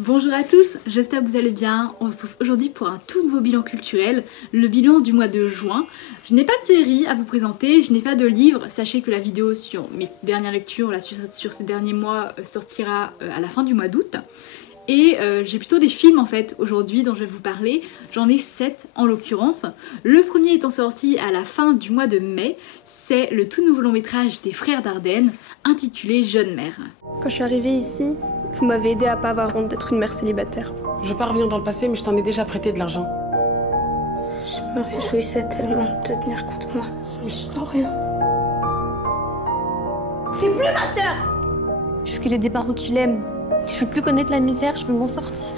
Bonjour à tous, j'espère que vous allez bien. On se retrouve aujourd'hui pour un tout nouveau bilan culturel, le bilan du mois de juin. Je n'ai pas de série à vous présenter, je n'ai pas de livre. Sachez que la vidéo sur mes dernières lectures là, sur ces derniers mois sortira à la fin du mois d'août. Et j'ai plutôt des films en fait aujourd'hui dont je vais vous parler. J'en ai 7 en l'occurrence. Le premier étant sorti à la fin du mois de mai, c'est le tout nouveau long métrage des frères Dardenne intitulé Jeune mère. Quand je suis arrivée ici, vous m'avez aidé à pas avoir honte d'être une mère célibataire. Je veux pas revenir dans le passé, mais je t'en ai déjà prêté de l'argent. Je me réjouissais tellement de te tenir compte de moi. Mais je sens rien. C'est plus ma sœur! Je veux qu'il ait des parents qui l'aiment. Je veux plus connaître la misère, je veux m'en sortir.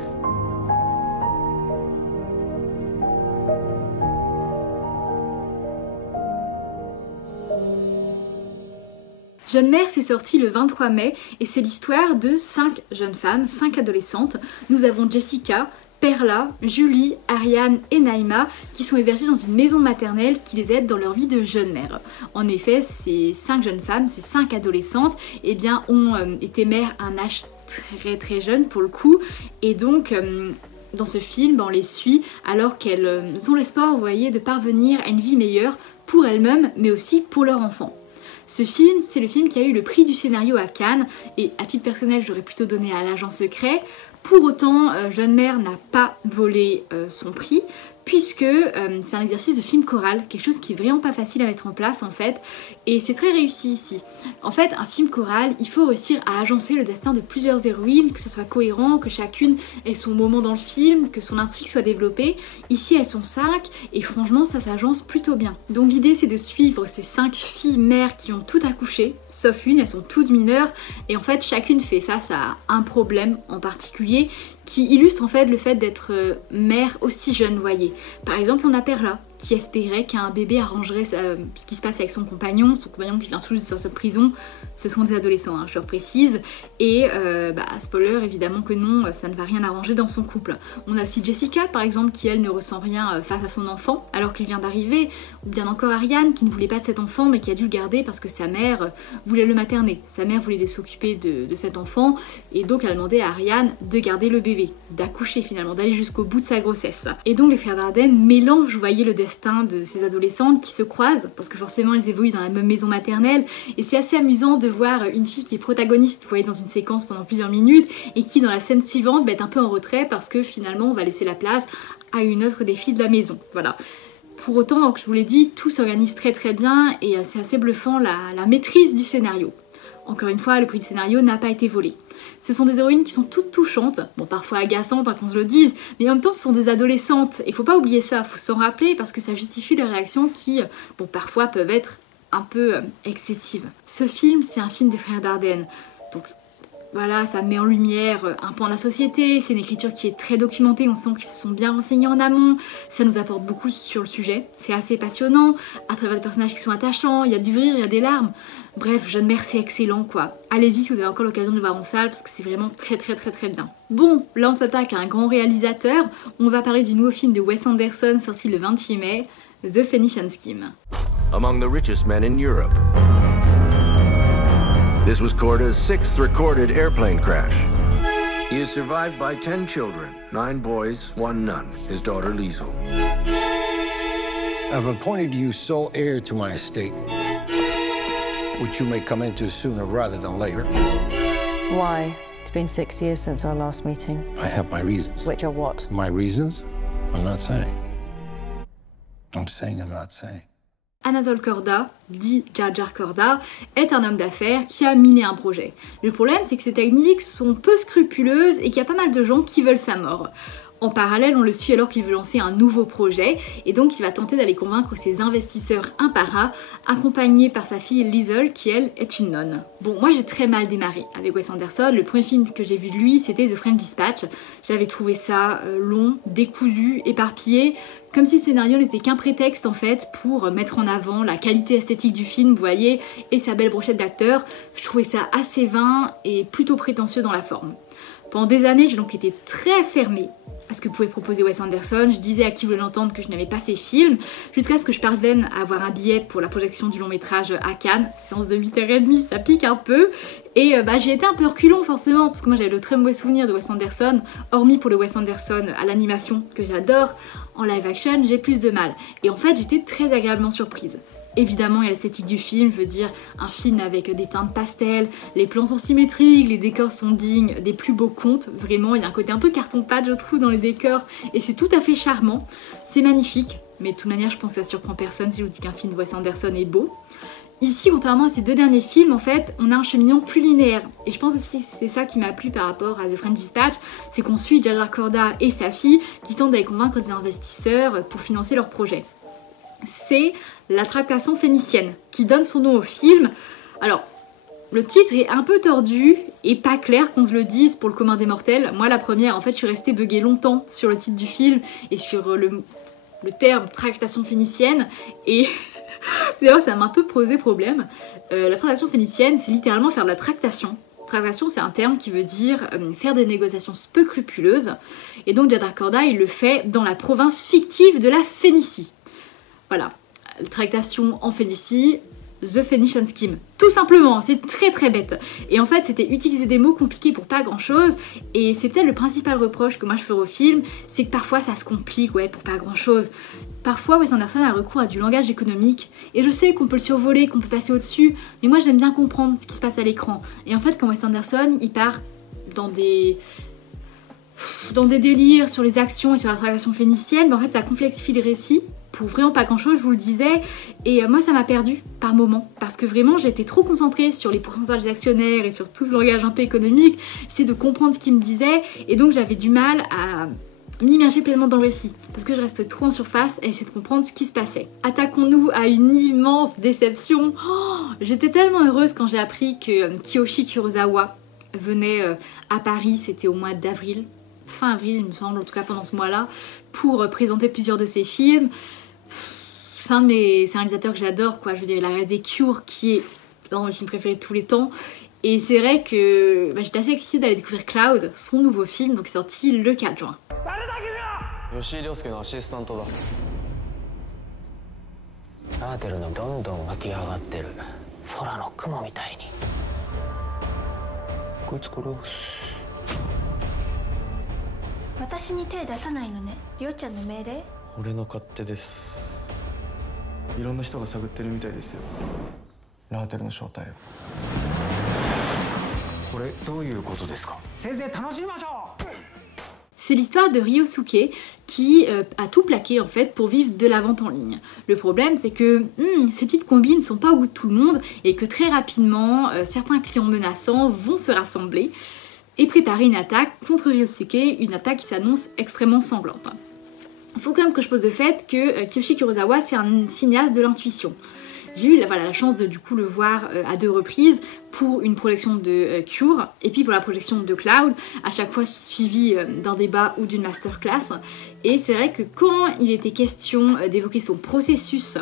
Jeune mère, c'est sorti le 23 mai et c'est l'histoire de 5 jeunes femmes, 5 adolescentes. Nous avons Jessica, Perla, Julie, Ariane et Naïma qui sont hébergées dans une maison maternelle qui les aide dans leur vie de jeune mère. En effet, ces 5 jeunes femmes, ces 5 adolescentes, eh bien, ont été mères à un âge très jeune pour le coup. Et donc, dans ce film, on les suit alors qu'elles ont l'espoir, vous voyez, de parvenir à une vie meilleure pour elles-mêmes mais aussi pour leurs enfants. Ce film, c'est le film qui a eu le prix du scénario à Cannes et à titre personnel, j'aurais plutôt donné à l'Agent secret. Pour autant, Jeune mère n'a pas volé son prix puisque c'est un exercice de film choral, quelque chose qui est vraiment pas facile à mettre en place en fait, et c'est très réussi ici. En fait, un film choral, il faut réussir à agencer le destin de plusieurs héroïnes, que ce soit cohérent, que chacune ait son moment dans le film, que son intrigue soit développée. Ici, elles sont 5, et franchement, ça s'agence plutôt bien. Donc l'idée, c'est de suivre ces 5 filles mères qui ont toutes accouché, sauf une, elles sont toutes mineures, et en fait, chacune fait face à un problème en particulier, qui illustre en fait le fait d'être mère aussi jeune, vous voyez. Par exemple, on a Perla qui espérait qu'un bébé arrangerait ce qui se passe avec son compagnon qui vient tout juste de sortir de prison. Ce sont des adolescents, hein, je le précise. Et spoiler, évidemment que non, ça ne va rien arranger dans son couple. On a aussi Jessica, par exemple, qui elle ne ressent rien face à son enfant alors qu'il vient d'arriver. Ou bien encore Ariane, qui ne voulait pas de cet enfant mais qui a dû le garder parce que sa mère voulait le materner. Sa mère voulait s'occuper de cet enfant et donc elle a demandé à Ariane de garder le bébé, d'accoucher finalement, d'aller jusqu'au bout de sa grossesse. Et donc les frères Dardenne mélangent, vous voyez, le destin de ces adolescentes qui se croisent, parce que forcément elles évoluent dans la même maison maternelle, et c'est assez amusant de voir une fille qui est protagoniste, vous voyez, dans une séquence pendant plusieurs minutes, et qui dans la scène suivante va être un peu en retrait parce que finalement on va laisser la place à une autre des filles de la maison, voilà. Pour autant, donc, je vous l'ai dit, tout s'organise très bien, et c'est assez bluffant la maîtrise du scénario. Encore une fois, le prix du scénario n'a pas été volé. Ce sont des héroïnes qui sont toutes touchantes, bon parfois agaçantes hein, qu'on se le dise, mais en même temps ce sont des adolescentes, et faut pas oublier ça, faut s'en rappeler parce que ça justifie leurs réactions qui, bon parfois peuvent être un peu excessives. Ce film, c'est un film des frères Dardenne, donc voilà, ça met en lumière un pan de la société, c'est une écriture qui est très documentée, on sent qu'ils se sont bien renseignés en amont, ça nous apporte beaucoup sur le sujet, c'est assez passionnant, à travers des personnages qui sont attachants, il y a du rire, il y a des larmes, bref, Jeune mère c'est excellent quoi. Allez-y si vous avez encore l'occasion de le voir en salle parce que c'est vraiment très bien. Bon, là on s'attaque à un grand réalisateur, on va parler du nouveau film de Wes Anderson sorti le 28 mai, The Phoenician Scheme. Among the richest men in Europe. This was Korda's 6th recorded airplane crash. He is survived by 10 children, 9 boys, 1 nun, his daughter Liesel. I've appointed you sole heir to my estate, which you may come into sooner rather than later. Why? It's been 6 years since our last meeting. I have my reasons. Which are what? My reasons? I'm not saying. I'm saying I'm not saying. Anatole Korda, dit Jar Jar Korda, est un homme d'affaires qui a mille et un projets. Le problème, c'est que ses techniques sont peu scrupuleuses et qu'il y a pas mal de gens qui veulent sa mort. En parallèle, on le suit alors qu'il veut lancer un nouveau projet et donc il va tenter d'aller convaincre ses investisseurs un par un, accompagné par sa fille Liesel qui elle est une nonne. Bon, moi j'ai très mal démarré avec Wes Anderson. Le premier film que j'ai vu de lui c'était The French Dispatch. J'avais trouvé ça long, décousu, éparpillé, comme si le scénario n'était qu'un prétexte en fait pour mettre en avant la qualité esthétique du film, vous voyez, et sa belle brochette d'acteurs. Je trouvais ça assez vain et plutôt prétentieux dans la forme. Pendant des années, j'ai donc été très fermée à ce que pouvait proposer Wes Anderson, je disais à qui voulait l'entendre que je n'aimais pas ses films, jusqu'à ce que je parvienne à avoir un billet pour la projection du long métrage à Cannes, séance de 8h30, ça pique un peu, et j'y étais un peu reculon forcément, parce que moi j'avais le très mauvais souvenir de Wes Anderson, hormis pour le Wes Anderson à l'animation que j'adore, en live action j'ai plus de mal, et en fait j'étais très agréablement surprise. Évidemment, il y a l'esthétique du film, je veux dire, un film avec des teintes pastel, les plans sont symétriques, les décors sont dignes des plus beaux contes, vraiment, il y a un côté un peu carton-pâte, je trouve, dans les décors, et c'est tout à fait charmant, c'est magnifique, mais de toute manière, je pense que ça surprend personne si je vous dis qu'un film de Wes Anderson est beau. Ici, contrairement à ces deux derniers films, en fait, on a un cheminement plus linéaire, et je pense aussi que c'est ça qui m'a plu par rapport à The French Dispatch, c'est qu'on suit Jadar Korda et sa fille qui tentent d'aller convaincre des investisseurs pour financer leur projet. C'est la tractation phénicienne qui donne son nom au film. Alors, le titre est un peu tordu et pas clair qu'on se le dise pour le commun des mortels. Moi, la première, en fait, je suis restée buggée longtemps sur le titre du film et sur le terme tractation phénicienne et d'ailleurs, ça m'a un peu posé problème. La tractation phénicienne, c'est littéralement faire de la tractation. Tractation, c'est un terme qui veut dire faire des négociations peu scrupuleuses. Et donc, Jadar Korda, il le fait dans la province fictive de la Phénicie. Voilà, tractation en Phénicie, The Phoenician Scheme. Tout simplement, c'est très très bête. Et en fait, c'était utiliser des mots compliqués pour pas grand chose. Et c'est peut-être le principal reproche que moi je ferai au film, c'est que parfois ça se complique, ouais, pour pas grand chose. Parfois, Wes Anderson a recours à du langage économique. Et je sais qu'on peut le survoler, qu'on peut passer au-dessus, mais moi j'aime bien comprendre ce qui se passe à l'écran. Et en fait, quand Wes Anderson, il part dans des délires sur les actions et sur la tractation phénicienne, en fait ça complexifie le récit pour vraiment pas grand chose, je vous le disais, et moi ça m'a perdu par moments, parce que vraiment j'étais trop concentrée sur les pourcentages des actionnaires et sur tout ce langage un peu économique, j'essayais de comprendre ce qu'il me disait, et donc j'avais du mal à m'immerger pleinement dans le récit, parce que je restais trop en surface à essayer de comprendre ce qui se passait. Attaquons-nous à une immense déception. J'étais tellement heureuse quand j'ai appris que Kiyoshi Kurosawa venait à Paris, c'était au mois d'avril, fin avril il me semble, en tout cas pendant ce mois-là, pour présenter plusieurs de ses films. C'est un réalisateur que j'adore, quoi. Je veux dire, il a réalisé Cure, qui est l'un de mes films préférés de tous les temps. Et c'est vrai que j'étais assez excitée d'aller découvrir Cloud, son nouveau film, donc c'est sorti le 4 juin. C'est l'histoire de Ryosuke qui a tout plaqué en fait pour vivre de la vente en ligne. Le problème c'est que ces petites combines ne sont pas au goût de tout le monde et que très rapidement certains clients menaçants vont se rassembler et préparer une attaque contre Ryosuke, une attaque qui s'annonce extrêmement sanglante. Il faut quand même que je pose le fait que Kiyoshi Kurosawa c'est un cinéaste de l'intuition. J'ai eu la chance de du coup le voir à 2 reprises pour une projection de Cure et puis pour la projection de Cloud, à chaque fois suivi d'un débat ou d'une masterclass. Et c'est vrai que quand il était question d'évoquer son processus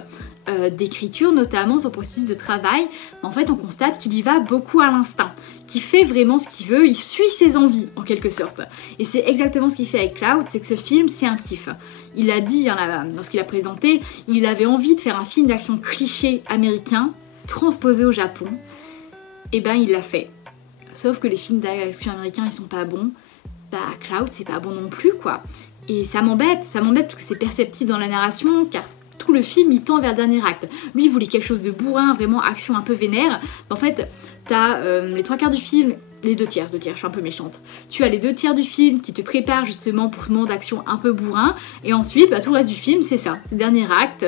d'écriture, notamment son processus de travail, en fait on constate qu'il y va beaucoup à l'instinct, qu'il fait vraiment ce qu'il veut, il suit ses envies en quelque sorte. Et c'est exactement ce qu'il fait avec Cloud, c'est que ce film c'est un kiff. Il a dit, lorsqu'il a présenté, il avait envie de faire un film d'action cliché américain, transposé au Japon, et ben il l'a fait. Sauf que les films d'action américains ils sont pas bons, Cloud c'est pas bon non plus quoi. Et ça m'embête parce que c'est perceptible dans la narration, car tout le film il tend vers le dernier acte. Lui il voulait quelque chose de bourrin, vraiment action un peu vénère. En fait t'as les 3/4 du film, les 2/3, je suis un peu méchante. Tu as les 2/3 du film qui te préparent justement pour le moment d'action un peu bourrin, et ensuite tout le reste du film c'est ça, c'est le dernier acte,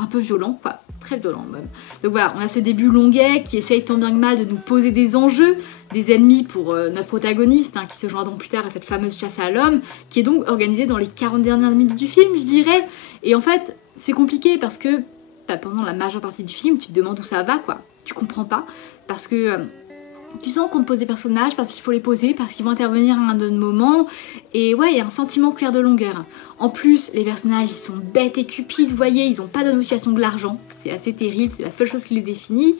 un peu violent quoi, très violent même. Donc voilà, on a ce début longuet qui essaye tant bien que mal de nous poser des enjeux, des ennemis pour notre protagoniste, qui se joindront plus tard à cette fameuse chasse à l'homme, qui est donc organisée dans les 40 dernières minutes du film, je dirais. Et en fait, c'est compliqué parce que pendant la majeure partie du film, tu te demandes où ça va, quoi. Tu comprends pas, parce que tu sens qu'on te pose des personnages parce qu'il faut les poser, parce qu'ils vont intervenir à un autre moment, et ouais, il y a un sentiment clair de longueur. En plus, les personnages, ils sont bêtes et cupides, vous voyez, ils ont pas de motivation que l'argent, c'est assez terrible, c'est la seule chose qui les définit.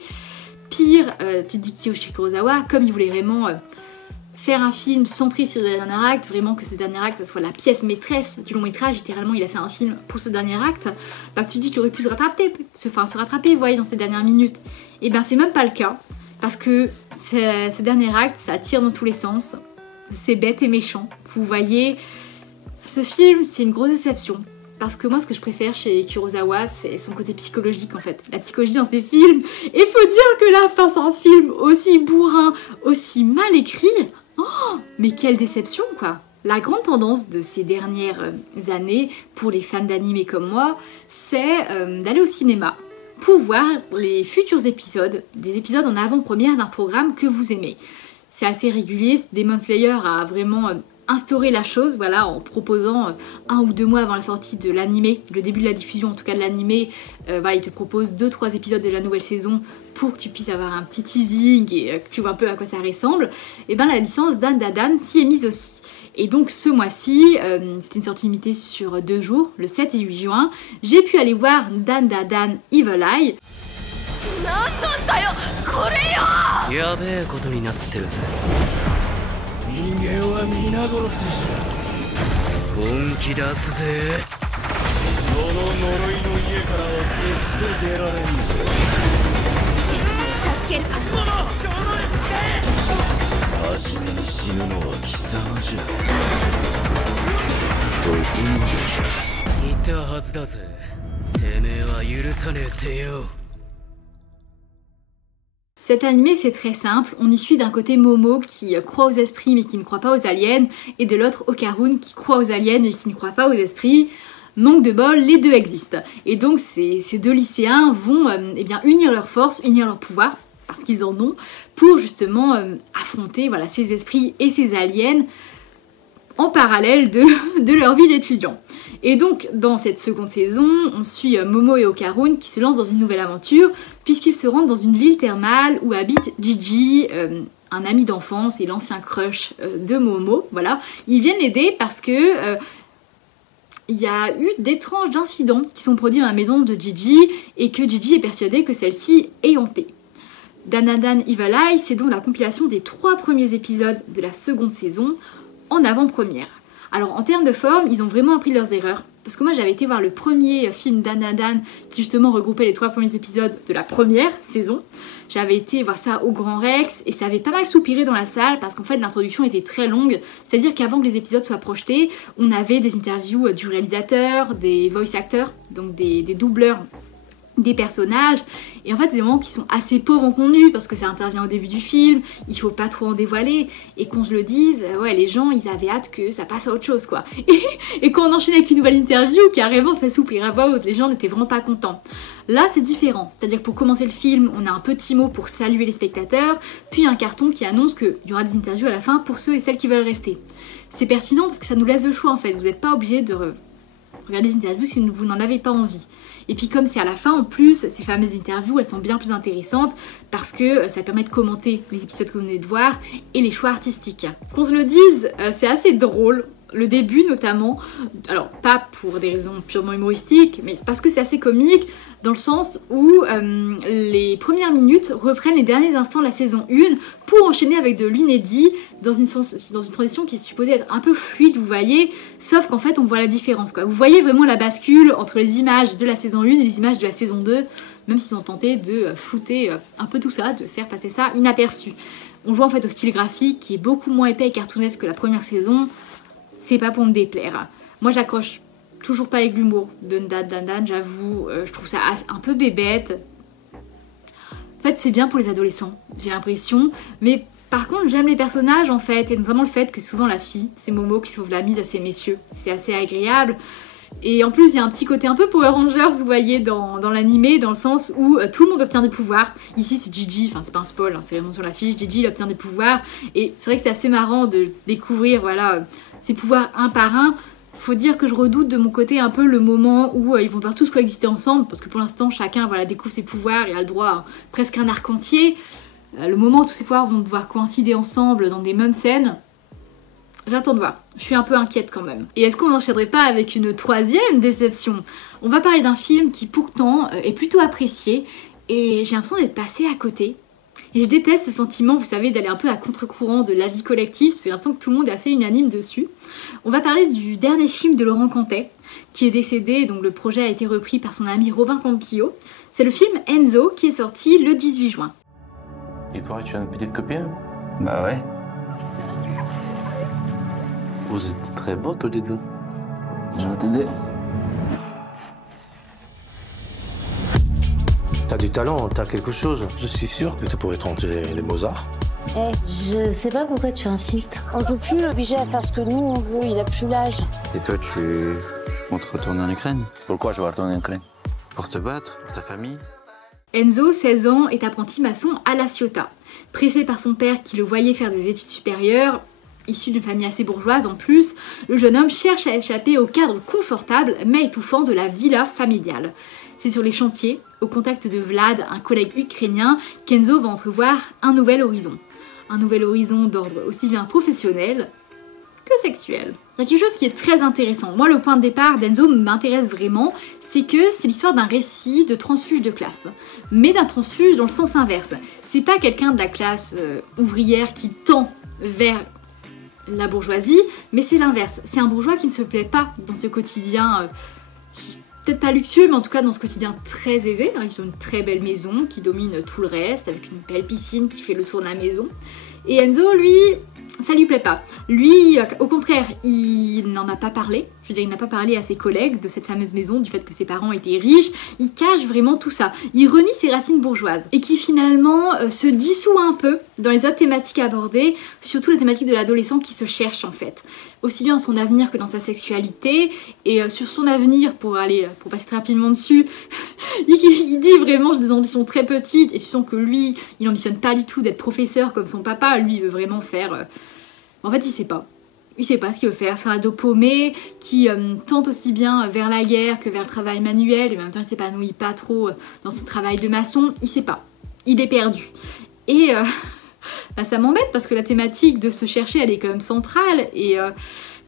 Pire, tu te dis Kiyoshi Kurosawa, comme il voulait vraiment faire un film centré sur le dernier acte, vraiment que ce dernier acte ça soit la pièce maîtresse du long métrage, littéralement il a fait un film pour ce dernier acte, bah tu te dis qu'il aurait pu se rattraper, vous voyez, dans ces dernières minutes. Et ben c'est même pas le cas, parce que ce dernier acte, ça tire dans tous les sens, c'est bête et méchant. Vous voyez, ce film c'est une grosse déception. Parce que moi, ce que je préfère chez Kurosawa, c'est son côté psychologique en fait. La psychologie dans ses films. Et faut dire que là, face à un film aussi bourrin, aussi mal écrit, oh, mais quelle déception quoi. La grande tendance de ces dernières années, pour les fans d'anime comme moi, c'est d'aller au cinéma pour voir les futurs épisodes, des épisodes en avant-première d'un programme que vous aimez. C'est assez régulier, Demon Slayer a vraiment instaurer la chose, voilà, en proposant 1 ou 2 mois avant la sortie de l'animé, le début de la diffusion en tout cas de l'animé, voilà, il te propose 2-3 épisodes de la nouvelle saison pour que tu puisses avoir un petit teasing et que tu vois un peu à quoi ça ressemble. Et ben la licence Dan Da Dan s'y est mise aussi. Et donc ce mois-ci, c'était une sortie limitée sur 2 jours, le 7 et 8 juin, j'ai pu aller voir Dan Da Dan Evil Eye. Cet animé c'est très simple, on y suit d'un côté Momo qui croit aux esprits mais qui ne croit pas aux aliens, et de l'autre Okarun qui croit aux aliens mais qui ne croit pas aux esprits. Manque de bol, les deux existent. Et donc ces deux lycéens vont eh bien, unir leurs forces, unir leurs pouvoirs, parce qu'ils en ont, pour justement affronter voilà, ces esprits et ces aliens en parallèle de leur vie d'étudiant. Et donc dans cette seconde saison, on suit Momo et Okarun qui se lancent dans une nouvelle aventure puisqu'ils se rendent dans une ville thermale où habite Gigi, un ami d'enfance et l'ancien crush de Momo. Voilà, ils viennent l'aider parce que il y a eu d'étranges incidents qui sont produits dans la maison de Gigi et que Gigi est persuadée que celle-ci est hantée. Dan Da Dan Evil Eye, c'est donc la compilation des 3 premiers épisodes de la seconde saison en avant-première. Alors en termes de forme, ils ont vraiment appris leurs erreurs. Parce que moi j'avais été voir le premier film Dan Da Dan qui justement regroupait les 3 premiers épisodes de la première saison. J'avais été voir ça au Grand Rex et ça avait pas mal soupiré dans la salle parce qu'en fait l'introduction était très longue. C'est-à-dire qu'avant que les épisodes soient projetés, on avait des interviews du réalisateur, des voice actors, donc des doubleurs des personnages, et en fait c'est des moments qui sont assez pauvres en contenu parce que ça intervient au début du film, il faut pas trop en dévoiler, et qu'on se le dise, ouais les gens ils avaient hâte que ça passe à autre chose quoi. Et quand on enchaînait avec une nouvelle interview, carrément ça s'oubliera à voix haute, les gens n'étaient vraiment pas contents. Là c'est différent, c'est à dire que pour commencer le film, on a un petit mot pour saluer les spectateurs, puis un carton qui annonce qu'il y aura des interviews à la fin pour ceux et celles qui veulent rester. C'est pertinent parce que ça nous laisse le choix en fait, vous n'êtes pas obligé de regarder des interviews si vous n'en avez pas envie. Et puis comme c'est à la fin en plus, ces fameuses interviews elles sont bien plus intéressantes parce que ça permet de commenter les épisodes que vous venez de voir et les choix artistiques. Qu'on se le dise, c'est assez drôle, le début notamment, alors pas pour des raisons purement humoristiques, mais c'est parce que c'est assez comique dans le sens où les premières minutes reprennent les derniers instants de la saison 1 pour enchaîner avec de l'inédit dans une transition qui est supposée être un peu fluide, vous voyez, sauf qu'en fait on voit la différence quoi. Vous voyez vraiment la bascule entre les images de la saison 1 et les images de la saison 2, même s'ils ont tenté de flouter un peu tout ça, de faire passer ça inaperçu. On voit en fait au style graphique qui est beaucoup moins épais et cartoonesque que la première saison, c'est pas pour me déplaire. Moi j'accroche toujours pas avec l'humour de Dan Da Dan, j'avoue, je trouve ça un peu bébête. En fait c'est bien pour les adolescents, j'ai l'impression, mais par contre j'aime les personnages en fait, et notamment le fait que souvent la fille, c'est Momo qui sauve la mise à ces messieurs, c'est assez agréable. Et en plus il y a un petit côté un peu Power Rangers vous voyez dans l'animé, dans le sens où tout le monde obtient des pouvoirs. Ici c'est Gigi, enfin c'est pas un spoil, hein, c'est vraiment sur la fiche, Gigi il obtient des pouvoirs, et c'est vrai que c'est assez marrant de découvrir voilà ses pouvoirs un par un. Faut dire que je redoute de mon côté un peu le moment où ils vont devoir tous coexister ensemble, parce que pour l'instant chacun voilà, découvre ses pouvoirs et a le droit à presque un arc entier. Le moment où tous ces pouvoirs vont devoir coïncider ensemble dans des mêmes scènes, j'attends de voir, je suis un peu inquiète quand même. Et est-ce qu'on n'enchaînerait pas avec une 3e déception? On va parler d'un film qui pourtant est plutôt apprécié, et j'ai l'impression d'être passée à côté. Et je déteste ce sentiment, vous savez, d'aller un peu à contre-courant de l'avis collectif, parce que j'ai l'impression que tout le monde est assez unanime dessus. On va parler du dernier film de Laurent Cantet, qui est décédé, donc le projet a été repris par son ami Robin Campillo. C'est le film Enzo, qui est sorti le 18 juin. Il paraît que tu as une petite copine? Bah ouais. Vous êtes très beaux tous les deux. Je vais t'aider. T'as du talent, t'as quelque chose. Je suis sûr que tu pourrais tenter les Mozart. Je sais pas pourquoi tu insistes. On peut plus l'obliger à faire ce que nous on veut, il a plus l'âge. Et toi, tu comptes retourner en Ukraine? Pourquoi je vais retourner en Ukraine? Pour te battre, pour ta famille? Enzo, 16 ans, est apprenti maçon à La Ciotat. Pressé par son père qui le voyait faire des études supérieures, issu d'une famille assez bourgeoise en plus, le jeune homme cherche à échapper au cadre confortable mais étouffant de la villa familiale. C'est sur les chantiers, au contact de Vlad, un collègue ukrainien, qu'Enzo va entrevoir un nouvel horizon. Un nouvel horizon d'ordre aussi bien professionnel que sexuel. Il y a quelque chose qui est très intéressant. Moi, le point de départ d'Enzo m'intéresse vraiment, c'est que c'est l'histoire d'un récit de transfuge de classe. Mais d'un transfuge dans le sens inverse. C'est pas quelqu'un de la classe ouvrière qui tend vers la bourgeoisie, mais c'est l'inverse. C'est un bourgeois qui ne se plaît pas dans ce quotidien, peut-être pas luxueux, mais en tout cas dans ce quotidien très aisé. Ils ont une très belle maison qui domine tout le reste, avec une belle piscine qui fait le tour de la maison. Et Enzo, lui, ça lui plaît pas. Lui, au contraire, il n'en a pas parlé. Je veux dire, il n'a pas parlé à ses collègues de cette fameuse maison, du fait que ses parents étaient riches. Il cache vraiment tout ça. Il renie ses racines bourgeoises. Et qui finalement se dissout un peu dans les autres thématiques abordées, surtout les thématiques de l'adolescent qui se cherche en fait. Aussi bien son avenir que dans sa sexualité. Et sur son avenir, pour passer très rapidement dessus, il dit vraiment j'ai des ambitions très petites. Et tu sens que lui, il ambitionne pas du tout d'être professeur comme son papa. Lui, il veut vraiment faire... En fait, il sait pas. Il sait pas ce qu'il veut faire. C'est un ado paumé qui tente aussi bien vers la guerre que vers le travail manuel. Et en même temps, il s'épanouit pas trop dans son travail de maçon. Il sait pas. Il est perdu. Et bah, ça m'embête parce que la thématique de se chercher, elle est quand même centrale. Et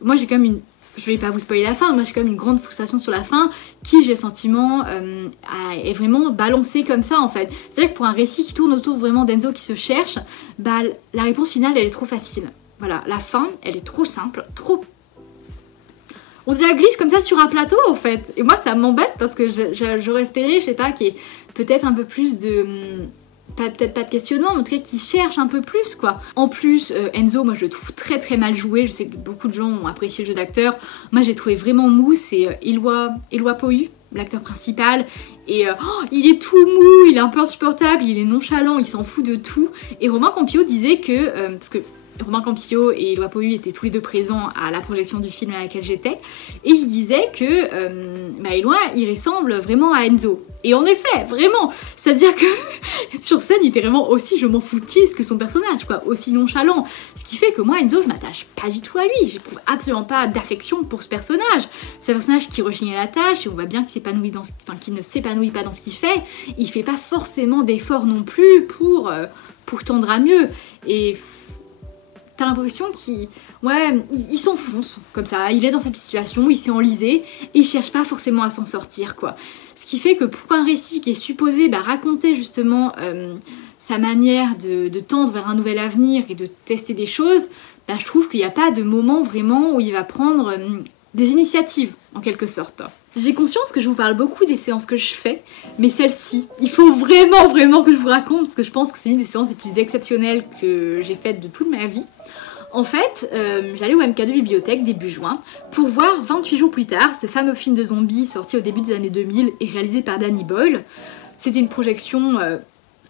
moi, j'ai quand même une... Je vais pas vous spoiler la fin, moi j'ai quand même une grande frustration sur la fin qui, j'ai le sentiment, est vraiment balancée comme ça en fait. C'est-à-dire que pour un récit qui tourne autour vraiment d'Enzo qui se cherche, bah la réponse finale elle est trop facile. Voilà, la fin elle est trop simple, trop... On te la glisse comme ça sur un plateau en fait. Et moi ça m'embête parce que j'aurais espéré, je sais pas, qu'il y ait peut-être un peu plus de... peut-être pas de questionnement, mais en tout cas qui cherche un peu plus quoi. En plus, Enzo, moi je le trouve très très mal joué. Je sais que beaucoup de gens ont apprécié le jeu d'acteur. Moi j'ai trouvé vraiment mou. C'est Éloi Pohu, l'acteur principal. Et il est tout mou, il est un peu insupportable, il est nonchalant, il s'en fout de tout. Et Robin Campillo disait que... parce que Robin Campillo et Éloi Pohu étaient tous les deux présents à la projection du film à laquelle j'étais, et il disait que Éloi il ressemble vraiment à Enzo. Et en effet, vraiment, c'est-à-dire que sur scène il était vraiment aussi je m'en foutiste que son personnage, quoi, aussi nonchalant. Ce qui fait que moi Enzo je m'attache pas du tout à lui, j'éprouve absolument pas d'affection pour ce personnage. C'est un personnage qui rechigne à la tâche et on voit bien qu'il qu'il ne s'épanouit pas dans ce qu'il fait. Il fait pas forcément d'efforts non plus pour tendre à mieux. Et t'as l'impression qu'il s'enfonce comme ça, il est dans cette situation, il s'est enlisé et il cherche pas forcément à s'en sortir quoi. Ce qui fait que pour un récit qui est supposé raconter justement sa manière de tendre vers un nouvel avenir et de tester des choses, je trouve qu'il n'y a pas de moment vraiment où il va prendre des initiatives en quelque sorte. J'ai conscience que je vous parle beaucoup des séances que je fais, mais celle-ci, il faut vraiment que je vous raconte parce que je pense que c'est l'une des séances les plus exceptionnelles que j'ai faites de toute ma vie. En fait, j'allais au MK2 Bibliothèque début juin pour voir 28 jours plus tard ce fameux film de zombies sorti au début des années 2000 et réalisé par Danny Boyle. C'était une projection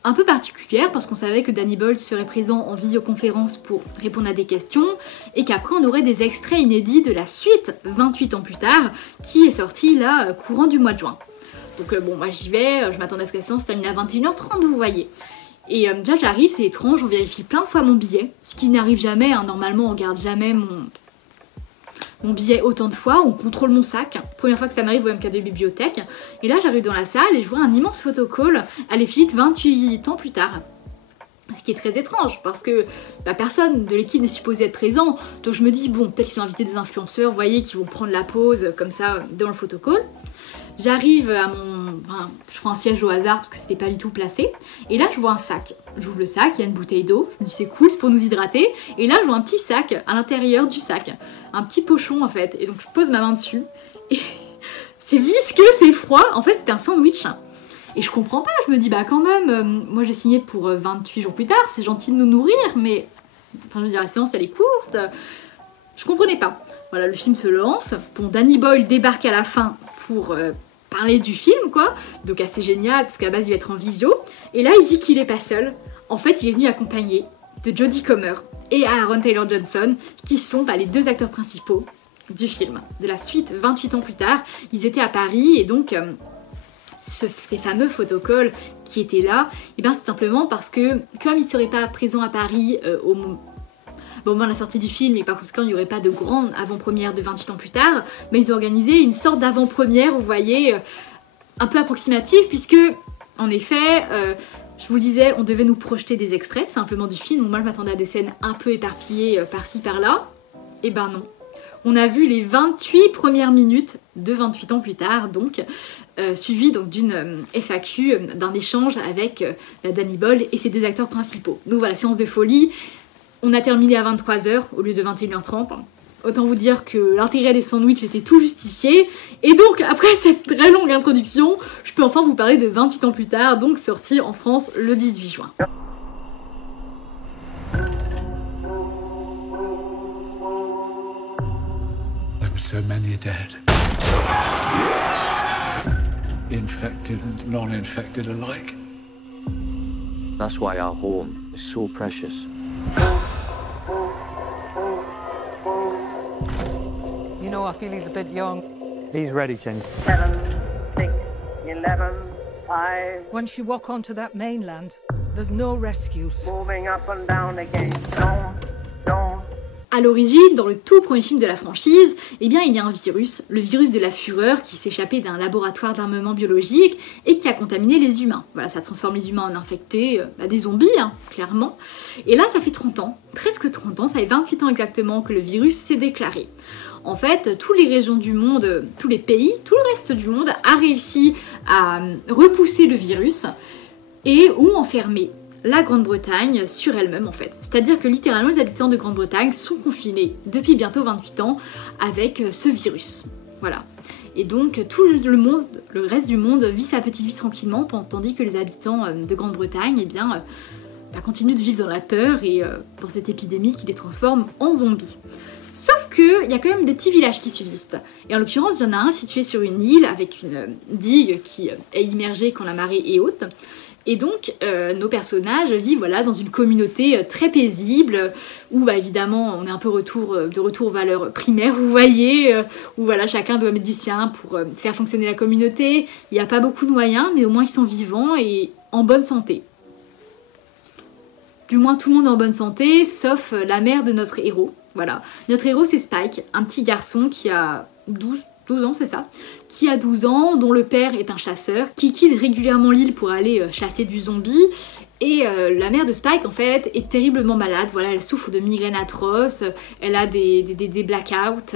un peu particulière parce qu'on savait que Danny Boyle serait présent en visioconférence pour répondre à des questions et qu'après on aurait des extraits inédits de la suite 28 ans plus tard qui est sortie là courant du mois de juin. Donc bon, moi j'y vais, je m'attendais à ce que la séance se termine à 21h30, vous voyez. Et déjà j'arrive, c'est étrange, on vérifie plein de fois mon billet, ce qui n'arrive jamais, hein. Normalement on regarde jamais mon billet autant de fois, on contrôle mon sac, première fois que ça m'arrive au MK2 Bibliothèque, et là j'arrive dans la salle et je vois un immense photocall à l'Effilite 28 ans plus tard. Ce qui est très étrange parce que personne de l'équipe n'est supposé être présent, donc je me dis bon peut-être qu'ils ont invité des influenceurs, vous voyez, qui vont prendre la pause comme ça dans le photocall. J'arrive à je prends un siège au hasard parce que c'était pas du tout placé. Et là, je vois un sac. J'ouvre le sac, il y a une bouteille d'eau. Je me dis c'est cool, c'est pour nous hydrater. Et là, je vois un petit sac à l'intérieur du sac. Un petit pochon en fait. Et donc, je pose ma main dessus. Et c'est visqueux, c'est froid. En fait, c'était un sandwich. Et je comprends pas. Je me dis bah quand même, moi j'ai signé pour 28 jours plus tard. C'est gentil de nous nourrir, mais... Enfin, je veux dire, la séance elle est courte. Je comprenais pas. Voilà, le film se lance. Bon, Danny Boyle débarque à la fin pour parler du film, quoi. Donc assez génial, parce qu'à la base, il va être en visio. Et là, il dit qu'il est pas seul. En fait, il est venu accompagné de Jodie Comer et Aaron Taylor Johnson, qui sont les deux acteurs principaux du film. De la suite, 28 ans plus tard, ils étaient à Paris, et donc... ces fameux photocalls qui étaient là, et bien c'est simplement parce que comme ils ne seraient pas présents à Paris au moment de la sortie du film, et par conséquent il n'y aurait pas de grande avant-première de 28 ans plus tard, mais ils ont organisé une sorte d'avant-première, vous voyez, un peu approximative, puisque en effet, je vous le disais, on devait nous projeter des extraits simplement du film, donc moi je m'attendais à des scènes un peu éparpillées par-ci par-là, et ben non. On a vu les 28 premières minutes de 28 ans plus tard, donc, suivi donc d'une FAQ, d'un échange avec Danny Boyle et ses deux acteurs principaux. Donc voilà, séance de folie. On a terminé à 23h au lieu de 21h30. Autant vous dire que l'intérêt des sandwichs était tout justifié. Et donc, après cette très longue introduction, je peux enfin vous parler de 28 ans plus tard, donc sorti en France le 18 juin. So many dead. Infected and non-infected alike. That's why our home is so precious. You know, I feel he's a bit young. He's ready, Jenny. 7, 6, 11, 5. Once you walk onto that mainland, there's no rescues. Moving up and down again. Don't. À l'origine, dans le tout premier film de la franchise, eh bien il y a un virus, le virus de la fureur, qui s'échappait d'un laboratoire d'armement biologique et qui a contaminé les humains. Voilà, ça transforme les humains en infectés, des zombies, hein, clairement. Et là, ça fait 30 ans, presque 30 ans, ça fait 28 ans exactement que le virus s'est déclaré. En fait, toutes les régions du monde, tous les pays, tout le reste du monde a réussi à repousser le virus et ou enfermer la Grande-Bretagne sur elle-même en fait. C'est-à-dire que littéralement les habitants de Grande-Bretagne sont confinés depuis bientôt 28 ans avec ce virus. Voilà. Et donc tout le monde, le reste du monde vit sa petite vie tranquillement tandis que les habitants de Grande-Bretagne eh bien, continuent de vivre dans la peur et dans cette épidémie qui les transforme en zombies. Sauf qu'il y a quand même des petits villages qui subsistent. Et en l'occurrence, il y en a un situé sur une île avec une digue qui est immergée quand la marée est haute. Et donc, nos personnages vivent voilà, dans une communauté très paisible, où bah, évidemment on est un peu de retour aux valeurs primaires, vous voyez, où voilà, chacun doit mettre du sien pour faire fonctionner la communauté. Il n'y a pas beaucoup de moyens, mais au moins ils sont vivants et en bonne santé. Du moins tout le monde est en bonne santé, sauf la mère de notre héros. Voilà. Notre héros c'est Spike, un petit garçon qui a 12 ans, c'est ça, qui a 12 ans, dont le père est un chasseur, qui quitte régulièrement l'île pour aller chasser du zombie, et la mère de Spike, en fait, est terriblement malade, voilà, elle souffre de migraines atroces, elle a des blackouts,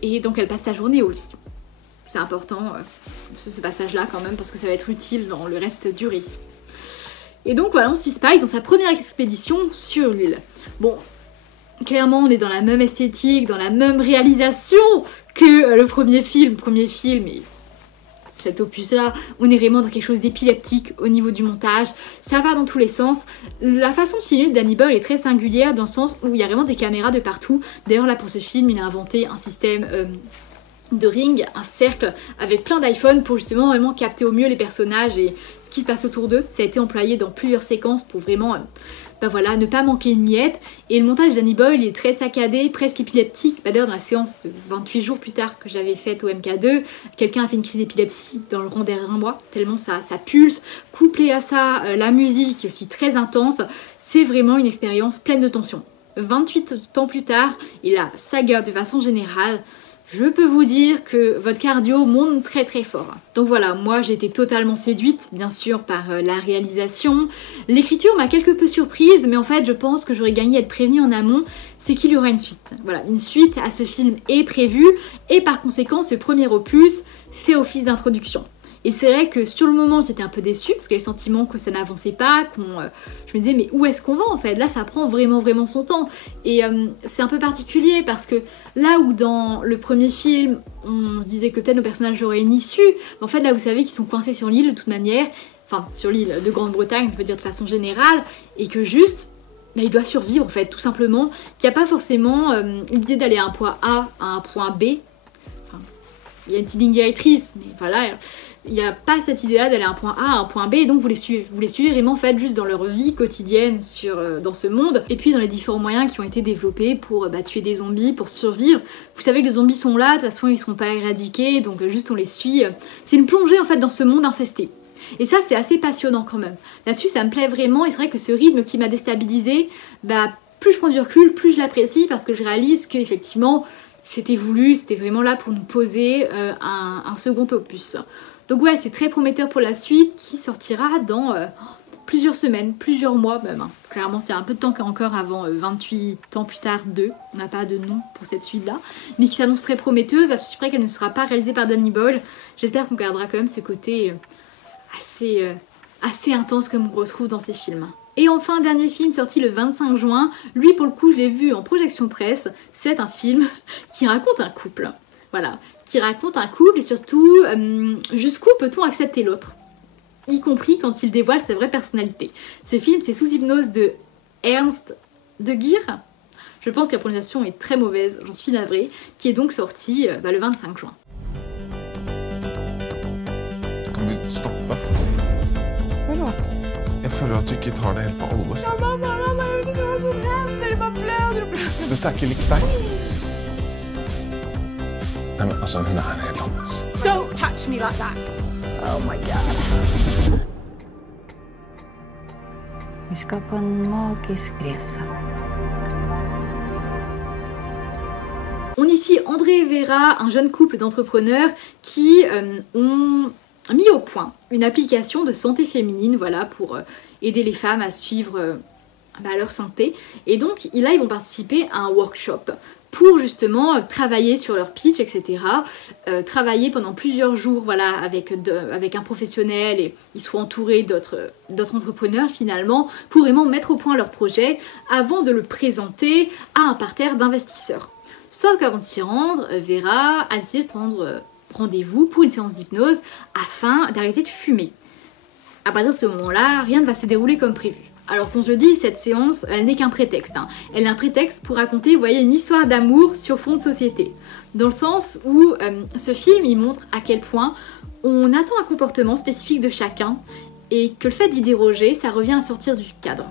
et donc elle passe sa journée au lit. C'est important, ce passage-là, quand même, parce que ça va être utile dans le reste du récit. Et donc, voilà, on suit Spike dans sa première expédition sur l'île. Bon, clairement, on est dans la même esthétique, dans la même réalisation que le premier film. Et cet opus-là, on est vraiment dans quelque chose d'épileptique au niveau du montage. Ça va dans tous les sens. La façon de filmer de Danny Boyle est très singulière dans le sens où il y a vraiment des caméras de partout. D'ailleurs, là, pour ce film, il a inventé un système de ring, un cercle avec plein d'iPhone pour justement vraiment capter au mieux les personnages et ce qui se passe autour d'eux. Ça a été employé dans plusieurs séquences pour vraiment... bah voilà, ne pas manquer une miette. Et le montage de Danny Boyle est très saccadé, presque épileptique. Bah d'ailleurs, dans la séance de 28 jours plus tard que j'avais faite au MK2, quelqu'un a fait une crise d'épilepsie dans le rang derrière moi, tellement ça pulse. Couplé à ça, la musique est aussi très intense. C'est vraiment une expérience pleine de tension. 28 ans plus tard, et la saga de façon générale, je peux vous dire que votre cardio monte très très fort. Donc voilà, moi j'ai été totalement séduite, bien sûr, par la réalisation. L'écriture m'a quelque peu surprise, mais en fait je pense que j'aurais gagné à être prévenue en amont, c'est qu'il y aura une suite. Voilà, une suite à ce film est prévue, et par conséquent ce premier opus fait office d'introduction. Et c'est vrai que sur le moment j'étais un peu déçue parce qu'il y avait le sentiment que ça n'avançait pas, je me disais mais où est-ce qu'on va en fait? Là ça prend vraiment son temps. Et c'est un peu particulier parce que là où dans le premier film on disait que peut-être nos personnages auraient une issue, en fait là vous savez qu'ils sont coincés sur l'île de toute manière, enfin sur l'île de Grande-Bretagne je veux dire de façon générale, et que juste il doit survivre en fait tout simplement, qu'il n'y a pas forcément l'idée d'aller à un point A à un point B. Il y a une petite ligne directrice, mais voilà, il n'y a pas cette idée-là d'aller à un point A à un point B, et donc vous les suivez vraiment en fait juste dans leur vie quotidienne dans ce monde, et puis dans les différents moyens qui ont été développés pour tuer des zombies, pour survivre. Vous savez que les zombies sont là, de toute façon ils ne seront pas éradiqués, donc juste on les suit. C'est une plongée en fait dans ce monde infesté. Et ça c'est assez passionnant quand même. Là-dessus ça me plaît vraiment, et c'est vrai que ce rythme qui m'a déstabilisée, plus je prends du recul, plus je l'apprécie, parce que je réalise qu'effectivement c'était voulu, c'était vraiment là pour nous poser un second opus. Donc ouais, c'est très prometteur pour la suite qui sortira dans plusieurs semaines, plusieurs mois même. Clairement, c'est un peu de temps encore avant 28 ans plus tard 2. On n'a pas de nom pour cette suite-là, mais qui s'annonce très prometteuse, à ce près qu'elle ne sera pas réalisée par Danny Boyle. J'espère qu'on gardera quand même ce côté assez intense comme on retrouve dans ces films. Et enfin, dernier film sorti le 25 juin, lui pour le coup je l'ai vu en projection presse, c'est un film qui raconte un couple. Voilà, qui raconte un couple et surtout jusqu'où peut-on accepter l'autre, y compris quand il dévoile sa vraie personnalité. Ce film c'est Sous hypnose de Ernst de Gier. Je pense que la prononciation est très mauvaise, j'en suis navrée, qui est donc sorti le 25 juin. Jag føler at du ikke tar det helt på alvor. Ja, mamma, jeg vet ikke hva som hender. Hva bløder og bløder. Dette er ikke likt deg. Nei, men altså, hun er helt annerledes. Don't touch me like that. Oh my God. Vi skal på en magisk reise. On y suit André et Vera, un jeune couple d'entrepreneurs qui ont mis au point une application de santé féminine, voilà, pour aider les femmes à suivre leur santé. Et donc là ils vont participer à un workshop pour justement travailler sur leur pitch, etc. Travailler pendant plusieurs jours, voilà, avec un professionnel, et ils seront entourés d'autres entrepreneurs finalement, pour vraiment mettre au point leur projet avant de le présenter à un parterre d'investisseurs. Sauf qu'avant de s'y rendre, Vera a décidé de prendre rendez-vous pour une séance d'hypnose afin d'arrêter de fumer. À partir de ce moment-là, rien ne va se dérouler comme prévu. Alors qu'on se le dit, cette séance, elle n'est qu'un prétexte. Elle est un prétexte pour raconter, vous voyez, une histoire d'amour sur fond de société. Dans le sens où ce film, il montre à quel point on attend un comportement spécifique de chacun et que le fait d'y déroger, ça revient à sortir du cadre.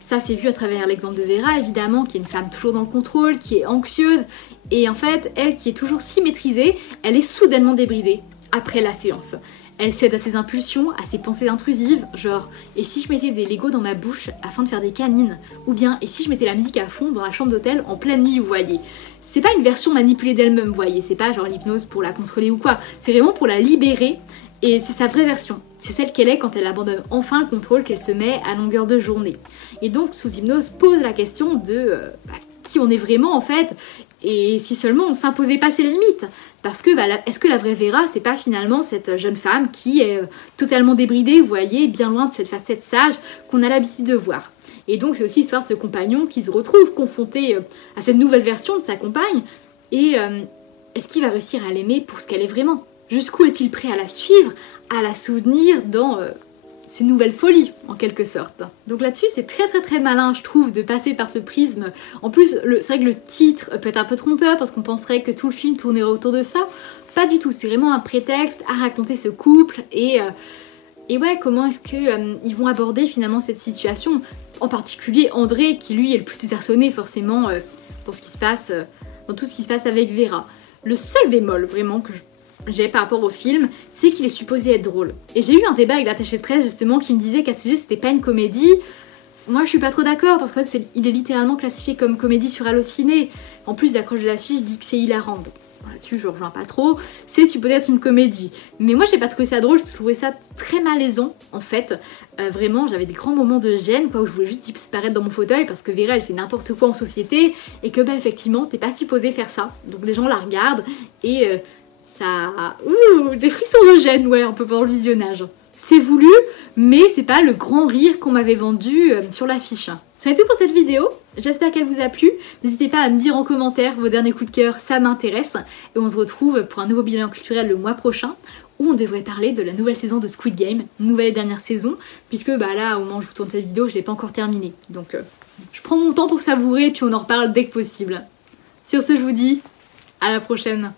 Ça, c'est vu à travers l'exemple de Vera, évidemment, qui est une femme toujours dans le contrôle, qui est anxieuse. Et en fait, elle qui est toujours si maîtrisée, elle est soudainement débridée après la séance. Elle cède à ses impulsions, à ses pensées intrusives, genre « et si je mettais des Legos dans ma bouche afin de faire des canines ?» ou bien « et si je mettais la musique à fond dans la chambre d'hôtel en pleine nuit ?» vous voyez. C'est pas une version manipulée d'elle-même, vous voyez, c'est pas genre l'hypnose pour la contrôler ou quoi, c'est vraiment pour la libérer, et c'est sa vraie version. C'est celle qu'elle est quand elle abandonne enfin le contrôle qu'elle se met à longueur de journée. Et donc Sous hypnose pose la question de qui on est vraiment en fait, et si seulement on ne s'imposait pas ses limites. Parce que est-ce que la vraie Vera, c'est pas finalement cette jeune femme qui est totalement débridée, vous voyez, bien loin de cette facette sage qu'on a l'habitude de voir. Et donc c'est aussi l'histoire de ce compagnon qui se retrouve confronté à cette nouvelle version de sa compagne, et est-ce qu'il va réussir à l'aimer pour ce qu'elle est vraiment? Jusqu'où est-il prêt à la suivre, à la soutenir dans ces nouvelles folies, en quelque sorte. Donc là-dessus, c'est très malin, je trouve, de passer par ce prisme. En plus, c'est vrai que le titre peut être un peu trompeur, parce qu'on penserait que tout le film tournerait autour de ça. Pas du tout, c'est vraiment un prétexte à raconter ce couple, et ouais, comment est-ce qu'ils vont aborder finalement cette situation. En particulier André, qui lui est le plus désarçonné forcément dans tout ce qui se passe avec Vera. Le seul bémol, vraiment, que j'ai par rapport au film, c'est qu'il est supposé être drôle. Et j'ai eu un débat avec l'attaché de presse justement qui me disait qu'à ses yeux c'était pas une comédie. Moi je suis pas trop d'accord parce qu'il est littéralement classifié comme comédie sur Allociné. En plus l'accroche de l'affiche dit que c'est hilarant. là-dessus je rejoins pas trop, c'est peut-être une comédie. Mais moi j'ai pas trouvé ça drôle, je trouvais ça très malaisant en fait. Vraiment j'avais des grands moments de gêne quoi, où je voulais juste disparaître dans mon fauteuil parce que Vera elle fait n'importe quoi en société et que bah effectivement t'es pas supposé faire ça. Donc les gens la regardent et ça... Ouh, des frissons de gêne, ouais, un peu pendant le visionnage. C'est voulu, mais c'est pas le grand rire qu'on m'avait vendu sur l'affiche. C'est tout pour cette vidéo, j'espère qu'elle vous a plu. N'hésitez pas à me dire en commentaire vos derniers coups de cœur, ça m'intéresse. Et on se retrouve pour un nouveau bilan culturel le mois prochain, où on devrait parler de la nouvelle saison de Squid Game, nouvelle et dernière saison, puisque bah là, au moment où je vous tourne cette vidéo, je l'ai pas encore terminée. Donc je prends mon temps pour savourer, et puis on en reparle dès que possible. Sur ce, je vous dis à la prochaine.